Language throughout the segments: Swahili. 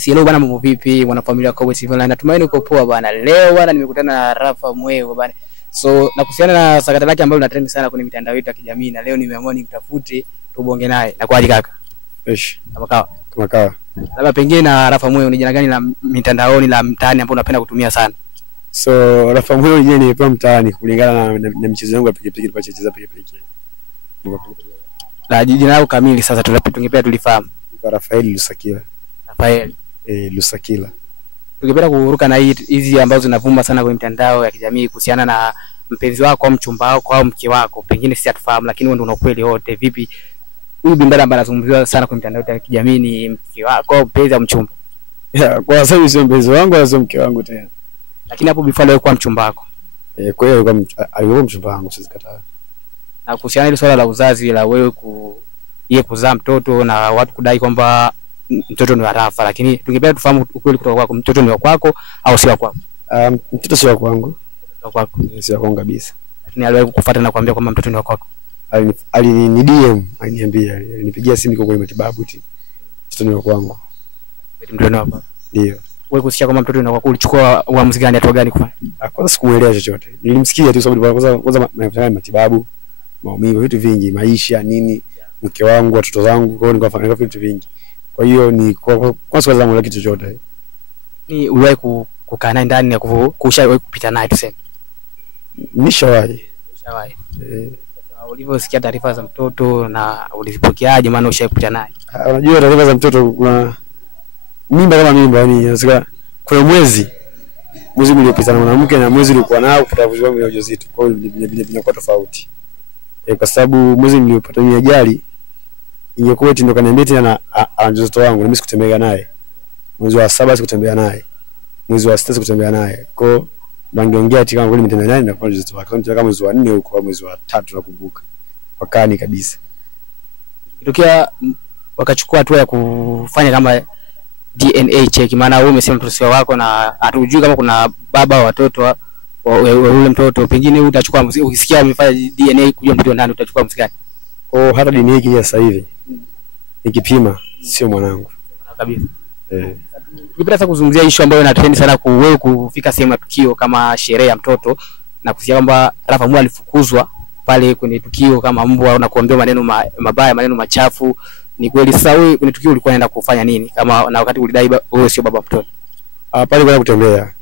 Yes, hello bwana, mambo vipi mwana familia kwa TV Online? Natumaini uko poa bwana. Leo bwana nimekutana na Rapha Mweo bwana. So na kuhusiana na sakata lake ambalo lina trend sana kwenye mitandao yetu ya kijamii, na leo nimeamua nimtafute tubonge naye. Na kwaje kaka? Kama kawa. Kama kawa. Labda pengine na Rapha Mweo ni jina gani la mitandaoni la mtaani ambao unapenda kutumia sana? So Rapha Mweo yeye ni kwa mtaani kulingana na michezo yangu ya pikipiki nilipocheza pikipiki. La jina lako kamili sasa tungependa tulifahamu. Rafael Lusakila. Rafael Lusakila. Tungependa kuruka na hizi ambazo zinavuma sana kwenye mitandao ya kijamii kuhusiana na mpenzi wako au mchumba wako au mke wako. Pengine si atufahamu, lakini wewe ndio una ukweli wote. Vipi huyu bindara ambaye anazungumziwa sana kwenye mitandao ya kijamii ni mke wako au mpenzi au mchumba? Kwa sababu sio mpenzi wangu wala sio mke wangu tena. Lakini hapo before leo kwa mchumba wako. Kwa hiyo alikuwa mchumba wangu, sizikataa. Na kuhusiana ile swala la uzazi la wewe yeye kuzaa mtoto na watu kudai kwamba mtoto ni wa Rapha, lakini tungependa tufahamu ukweli kutoka kwako, mtoto ni wa kwako au si wa kwako? Mtoto si wa kwangu. Wa kwako. Si wa kwangu kabisa. Lakini aliwahi kukufuata na kuambia kwamba mtoto ni wa kwako? Alini DM, aliniambia, alinipigia simu kwa kwenye matibabu eti mtoto ni wa kwangu. Mtoto ni wa kwako. Ndio. Wewe kusikia kwamba mtoto ni wa kwako ulichukua uamuzi gani, hatua gani kufanya? Kwanza sikumuelewa chochote. Nilimsikia tu sababu kwanza nafanya matibabu, maumivu, vitu vingi, maisha nini, mke wangu, watoto wangu, kwa hiyo nikafanya vitu vingi. Kwa hiyo ni kwa sababu zangu la kitu chochote. Ni uliwahi kukaa naye ndani na kushawahi kupita naye tuseme? Nishawahi. Ulivyosikia taarifa za mtoto na ulizipokeaje, maana ushawahi kupita naye? Unajua taarifa za mtoto kuna mimba kama mimba, yani unasikia kuna mwezi uliopita na mwanamke na mwezi ulikuwa nao kupata vizuri vya ujauzito. Kwa hiyo vinakuwa tofauti. Kwa sababu mwezi nilipata mimi ajali, ingekuwa eti ndo kaniambia tena na mtoto wangu, na mimi sikutembea naye. Mwezi wa 7 sikutembea naye. Mwezi wa 6 sikutembea naye. Kwa hiyo bangeongea ati kama kweli nimetembea naye na kwa mtoto wake. Kama mwezi wa 4 huko au mwezi wa 3 nakumbuka. Wakani kabisa. Itokea wakachukua hatua ya kufanya kama DNA check, maana wewe umesema mtoto sio wako na hatujui kama kuna baba wa watoto wa yule mtoto, pengine utachukua ukisikia umefanya DNA kujua mtoto nani utachukua msikani? Hata DNA hiki sasa hivi nikipima sio mwanangu kabisa. Ningependa sasa kuzungumzia issue ambayo ina trend sana wewe kufika sehemu ya tukio kama sherehe ya mtoto na kusikia kwamba Rapha Mweo alifukuzwa pale kwenye tukio kama mbwa na kuambia maneno mabaya, maneno machafu. Ni kweli sasa wewe kwenye tukio ulikuwa unaenda kufanya nini kama na wakati ulidai wewe sio baba mtoto? Pale kwenda kutembea.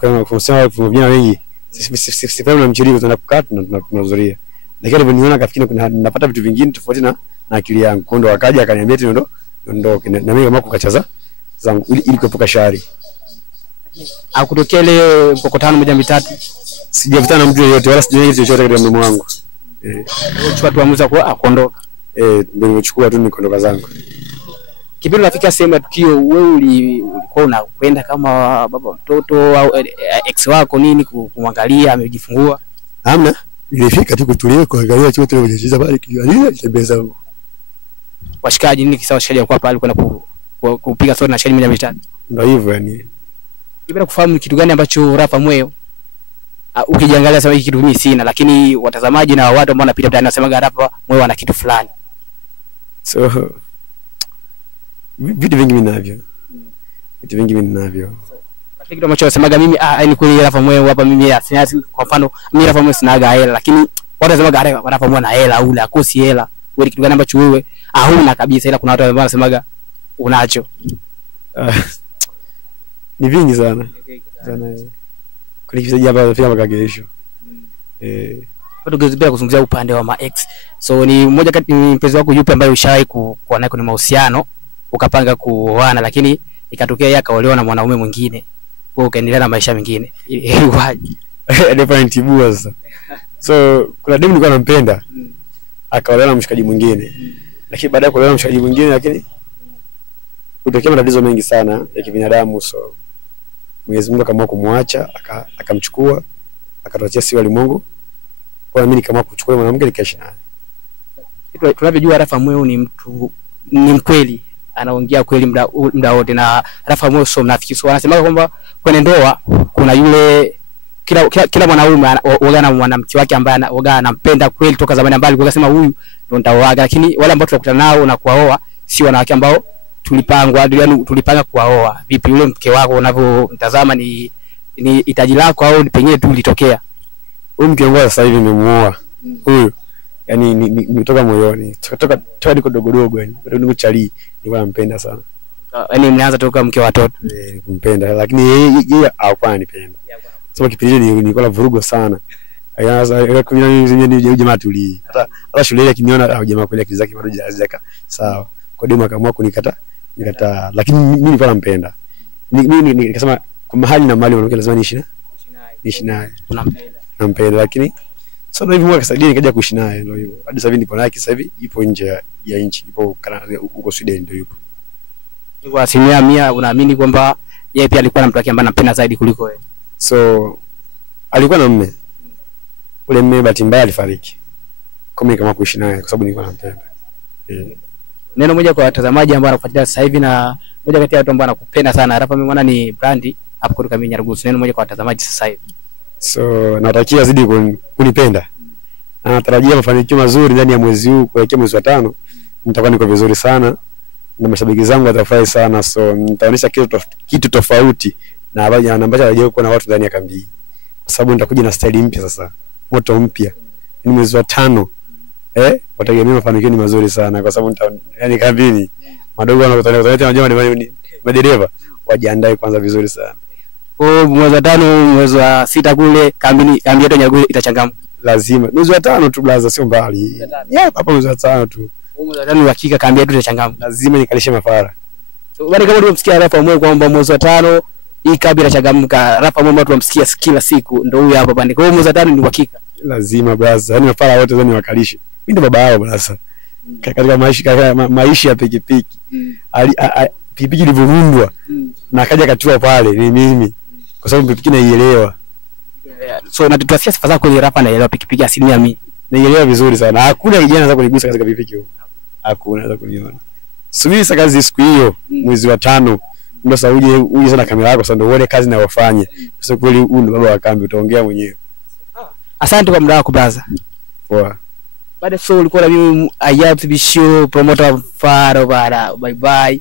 Kama kusema vijana wengi sifahamu na mchirigo tunaenda kukaa na tunazuria. Lakini aliponiona kafikiri kuna napata vitu vingine tofauti na akili yangu. Kwa ndo wakaja akaniambia eti ndio na mimi kama kukachaza zangu ili kuepuka shari. Hakutokea ile mkokotano moja mitatu? Sijavutana na mtu yeyote wala sijaona kitu chochote katika mdomo wangu. Uchukua tu amuza kuondoka. Ndio nimechukua tu nikaondoka zangu. Kipindi unafika sehemu ya tukio wewe ulikuwa unakwenda kama baba mtoto au ex wako nini kumwangalia amejifungua? Hamna. Nilifika tu kutulia kuangalia chochote kilichocheza pale kijani tembea zangu. Washikaji nini kisa washikaji kwa pale kwenda kupiga story na shari moja mitatu? Ndio hivyo yani. Ningependa kufahamu kitu gani ambacho Rapha Mweo ukijiangalia sasa hiki kitu mimi sina, lakini watazamaji na watu ambao wanapita mtaani wanasema Rapha Mweo ana kitu fulani. So vitu vingi ninavyo. Vitu vingi ninavyo. Kitu ambacho nasemaga mimi ni kweli Rapha Mweo hapa mimi asinyasi kwa mfano mimi Rapha Mweo sinaga hela, lakini watu wanasemaga Rapha Mweo ana hela au la kosi hela. Wewe kitu gani ambacho wewe hauna kabisa ila kuna watu ambao wanasemaga unacho? Ni vingi sana. Sana. Kulikiza jambo pia makagesho. Watu gazibia kuzungumzia upande wa ma-ex. So ni mmoja kati ni mpenzi wako yupi ambaye ushawahi kuwa naye kwenye mahusiano ukapanga kuoana lakini ikatokea yeye akaolewa na mwanaume mwingine wewe ukaendelea na maisha mengine? Ilikuwaje? Ndio nitibua sasa. So kuna demu nilikuwa nampenda akaolewa na mshikaji mwingine. Lakini baadaye kuolewa na mshikaji mwingine lakini kutokea matatizo mengi sana ya kibinadamu, so Mwenyezi Mungu akaamua kumwacha akamchukua akatuachia sisi walimwengu. Kwa mimi nikaamua kuchukua mwanamke nikaishi naye. Tunavyojua Rapha Mweo ni mtu ni mkweli, anaongea kweli muda wote, na Rapha Mweo sio mnafiki. So wanasema kwamba kwenye ndoa kuna yule kila mwanaume huaga na mwanamke wake ambaye huaga anampenda kweli toka zamani, ambaye alikuwa anasema huyu ndo nitaoaga, lakini wale ambao tunakutana nao na kuoa si wanawake ambao tulipanga kuoa. Vipi yule mke wako unavyomtazama, ni hitaji lako au ni pengine tu litokea? Huyu mke wangu sasa hivi nimemuoa. Huyu yani nimetoka moyoni. Toka niko dogo yani. Bado niko chali. Nilikuwa nampenda sana. Yaani mlianza toka mke wa watoto. Nikumpenda lakini yeye hakuwa anipenda. Sababu kipindi nilikuwa na vurugo sana. Sasa kuna nini jamaa tuli. Hata shule ile kiniona au jamaa kwenda kizaki bado hajaka. Sawa. Kwa demu akaamua kunikata. Lakini mimi nilikuwa nampenda. Mimi nikasema kwa mahali na mali mwanamke lazima niishi naye. Nampenda lakini sasa hivi mwaka sasa nikaja kuishi naye ndio hivyo. Hadi sasa hivi nipo naye, sasa hivi ipo nje ya nchi, ipo huko Sweden ndio yupo. Kwa 100% unaamini kwamba yeye pia alikuwa na mtu wake ambaye anampenda zaidi kuliko wewe? So alikuwa na mume. Ule mume bahati mbaya alifariki. Kama kama kuishi naye kwa sababu nilikuwa nampenda. Neno moja kwa watazamaji ambao wanakufuatilia sasa hivi na moja kati ya watu ambao wanakupenda sana hapa, mimi naona ni Brandi hapo kutoka Nyarugusu. Neno moja kwa watazamaji sasa hivi. So natakia zidi kunipenda. Na natarajia mafanikio mazuri ndani ya mwezi huu kuelekea mwezi wa 5. Nitakuwa niko vizuri sana na mashabiki zangu watafurahi sana. So nitaonyesha kitu tofauti na ambacho hajawahi kuona watu ndani ya kambi. Kwa sababu nitakuja na style mpya sasa. Moto mpya. Ni mwezi wa 5. Watategemea mafanikio ni mazuri sana kwa sababu yani kambini madogo wanakutana madereva wajiandae kwanza vizuri sana. Mwezi wa 5, mwezi wa 6 kule kambi yetu Nyarugusu itachangamka. Lazima. Mwezi wa 5 tu blaza, sio mbali. Hapa mwezi wa 5 tu. Mwezi wa 5 hakika kambi yetu itachangamka. Lazima nikalishe mafara. So bali kama ulimsikia Rafa Mwe kwamba mwezi wa 5 hii kambi itachangamka. Rafa Mwe watu wamsikia kila siku, ndio huyu hapa bandi. Kwa hiyo mwezi wa 5 ni uhakika. Lazima blaza. Yaani mafara wote zani wakalishe. Mimi ndo baba yao blaza. Katika maisha ya pikipiki. Pikipiki ilivyoundwa na akaja katiwa pale ni mimi. Kwa sababu pikipiki naielewa. So na tutasikia sifa zako ile Rafa naelewa pikipiki 100%. Naielewa vizuri sana. Hakuna kijana anaweza kunigusa katika pikipiki huko. Hakuna anaweza kuniona. Subiri sasa kazi siku hiyo mwezi wa 5 ndio sasa uje sana kamera yako sasa ndio uone kazi ninayofanya. Sasa kweli huyu ndo baba wa kambi, utaongea mwenyewe. Asante kwa muda wako brother. Poa. Baada so ulikuwa na mimi Ayab TV show promoter Faro bada. Bye bye.